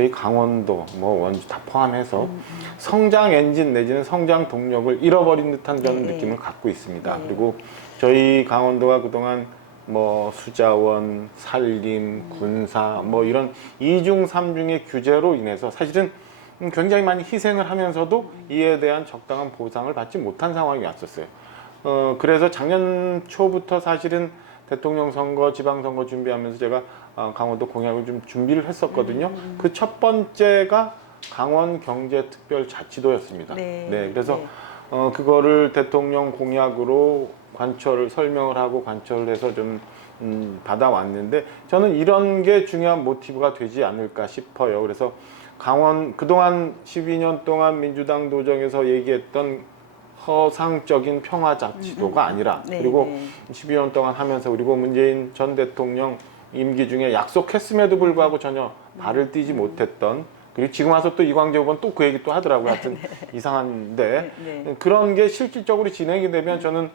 저희 강원도, 뭐 원주 다 포함해서 성장 엔진 내지는 성장 동력을 잃어버린 듯한 저는 느낌을 갖고 있습니다. 그리고 저희 강원도가 그동안 뭐 수자원, 산림, 군사 뭐 이런 이중 삼중의 규제로 인해서 사실은 굉장히 많이 희생을 하면서도 이에 대한 적당한 보상을 받지 못한 상황이 왔었어요. 그래서 작년 초부터 사실은 대통령 선거, 지방선거 준비하면서 제가 강원도 공약을 좀 준비를 했었거든요. 그 첫 번째가 강원경제특별자치도였습니다. 네, 그래서 그거를 대통령 공약으로 설명을 하고 관철을 해서 좀 받아왔는데 저는 이런 게 중요한 모티브가 되지 않을까 싶어요. 그래서 그동안 12년 동안 민주당 도정에서 얘기했던 허상적인 평화자치도가 아니라 그리고 12년 동안 하면서 그리고 문재인 전 대통령 임기 중에 약속했음에도 불구하고 전혀 발을 떼지 못했던 그리고 지금 와서 또 이광재 후보는 또 그 얘기 또 하더라고요. 하여튼 이상한데 그런 게 실질적으로 진행이 되면 저는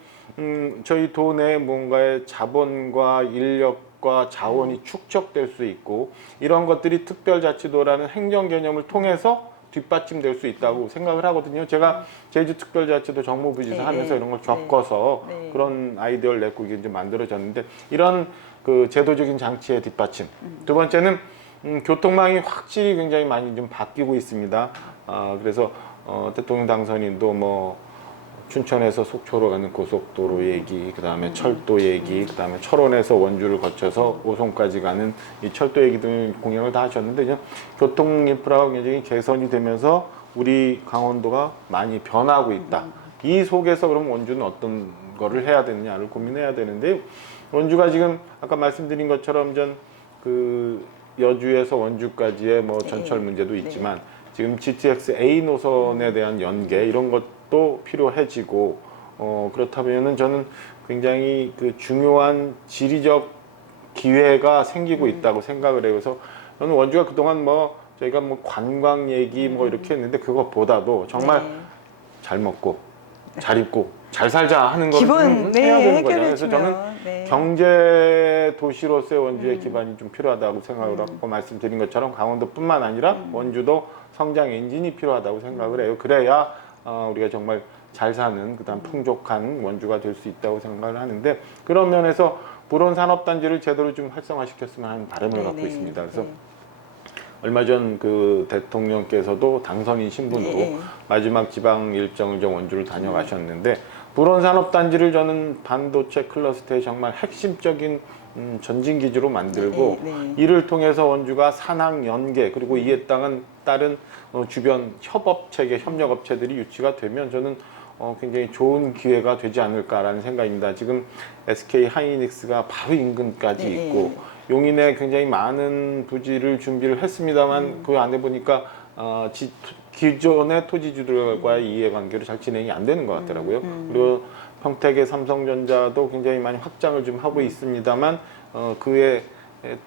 저희 도내 뭔가의 자본과 인력과 자원이 축적될 수 있고 이런 것들이 특별자치도라는 행정 개념을 통해서 뒷받침될 수 있다고 생각을 하거든요. 제가 제주특별자치도 정무부지사 하면서 이런 걸 겪어서 그런 아이디어를 내고 이게 이제 만들어졌는데 이런 그 제도적인 장치의 뒷받침. 두 번째는 교통망이 확실히 굉장히 많이 좀 바뀌고 있습니다. 그래서 대통령 당선인도 뭐 춘천에서 속초로 가는 고속도로 얘기, 그 다음에 철도 얘기, 그 다음에 철원에서 원주를 거쳐서 오송까지 가는 이 철도 얘기 등 공약을 다 하셨는데 이제 교통 인프라가 굉장히 개선이 되면서 우리 강원도가 많이 변하고 있다. 이 속에서 그럼 원주는 어떤 거를 해야 되느냐를 고민해야 되는데 원주가 지금 아까 말씀드린 것처럼 그 여주에서 원주까지의 뭐 전철 문제도 있지만 지금 GTX A 노선에 대한 연계 이런 것도 필요해지고 그렇다면은 저는 굉장히 그 중요한 지리적 기회가 생기고 있다고 생각을 해요. 그래서 저는 원주가 그동안 뭐 저희가 뭐 관광 얘기 뭐 이렇게 했는데 그것보다도 정말 잘 먹고 잘 입고 잘 살자 하는 걸 해야 되는 거잖아요. 그래서 저는 경제 도시로서의 원주의 기반이 좀 필요하다고 생각을 하고 말씀드린 것처럼 강원도뿐만 아니라 원주도 성장 엔진이 필요하다고 생각을 해요. 그래야 우리가 정말 잘 사는 그다음 풍족한 원주가 될 수 있다고 생각을 하는데 그런 면에서 불온산업단지를 제대로 좀 활성화시켰으면 하는 바람을 갖고 있습니다. 그래서 얼마 전 그 대통령께서도 당선인 신분으로 마지막 지방 일정을 좀 원주를 다녀가셨는데 불온산업단지를 저는 반도체 클러스터의 정말 핵심적인 전진기지로 만들고 이를 통해서 원주가 산학 연계 그리고 이에 따른 주변 협업체계, 협력업체들이 유치가 되면 저는 굉장히 좋은 기회가 되지 않을까라는 생각입니다. 지금 SK 하이닉스가 바로 인근까지 있고 용인에 굉장히 많은 부지를 준비를 했습니다만 그 안에 보니까 기존의 토지주들과의 이해관계로 잘 진행이 안 되는 것 같더라고요. 그리고 평택의 삼성전자도 굉장히 많이 확장을 좀 하고 있습니다만 그에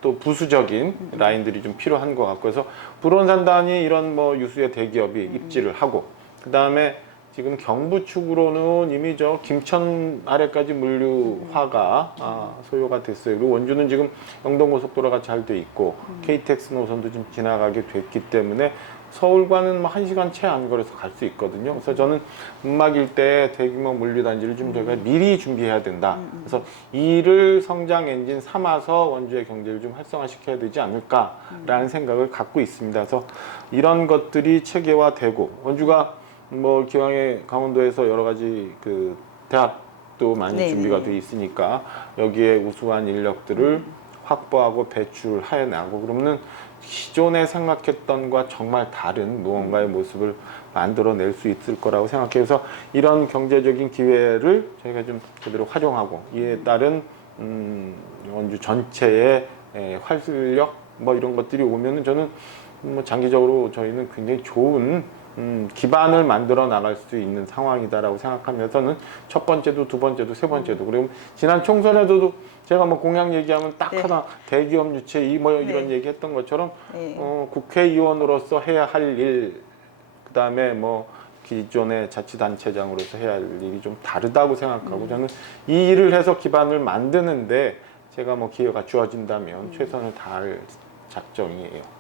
또 부수적인 라인들이 좀 필요한 것 같고 해서 불온산단이 이런 뭐 유수의 대기업이 입지를 하고 그 다음에 지금 경부 축으로는 이미 저 김천 아래까지 물류화가 소요가 됐어요. 그리고 원주는 지금 영동고속도로가 잘 돼 있고 KTX 노선도 좀 지나가게 됐기 때문에 서울과는 뭐 1시간 채 안 걸어서 갈 수 있거든요. 그래서 저는 음막 일대 대규모 물류단지를 좀 저희가 미리 준비해야 된다. 그래서 이를 성장 엔진 삼아서 원주의 경제를 좀 활성화시켜야 되지 않을까라는 생각을 갖고 있습니다. 그래서 이런 것들이 체계화되고 원주가 뭐 기왕에 강원도에서 여러 가지 그 대학도 많이 준비가 돼 있으니까 여기에 우수한 인력들을 확보하고 배출해 나가고 그러면은 기존에 생각했던 것과 정말 다른 무언가의 모습을 만들어낼 수 있을 거라고 생각해요. 그래서 이런 경제적인 기회를 저희가 좀 제대로 활용하고 이에 따른 원주 전체의 활력 뭐 이런 것들이 오면은 저는 뭐 장기적으로 저희는 굉장히 좋은 기반을 만들어 나갈 수 있는 상황이다라고 생각하면서는 첫 번째도 두 번째도 세 번째도 그리고 지난 총선에도 제가 뭐 공약 얘기하면 딱 하나 대기업 유치 이런 얘기했던 것처럼 국회의원으로서 해야 할 일 그다음에 뭐 기존의 자치단체장으로서 해야 할 일이 좀 다르다고 생각하고 저는 이 일을 해서 기반을 만드는데 제가 뭐 기회가 주어진다면 최선을 다할 작정이에요.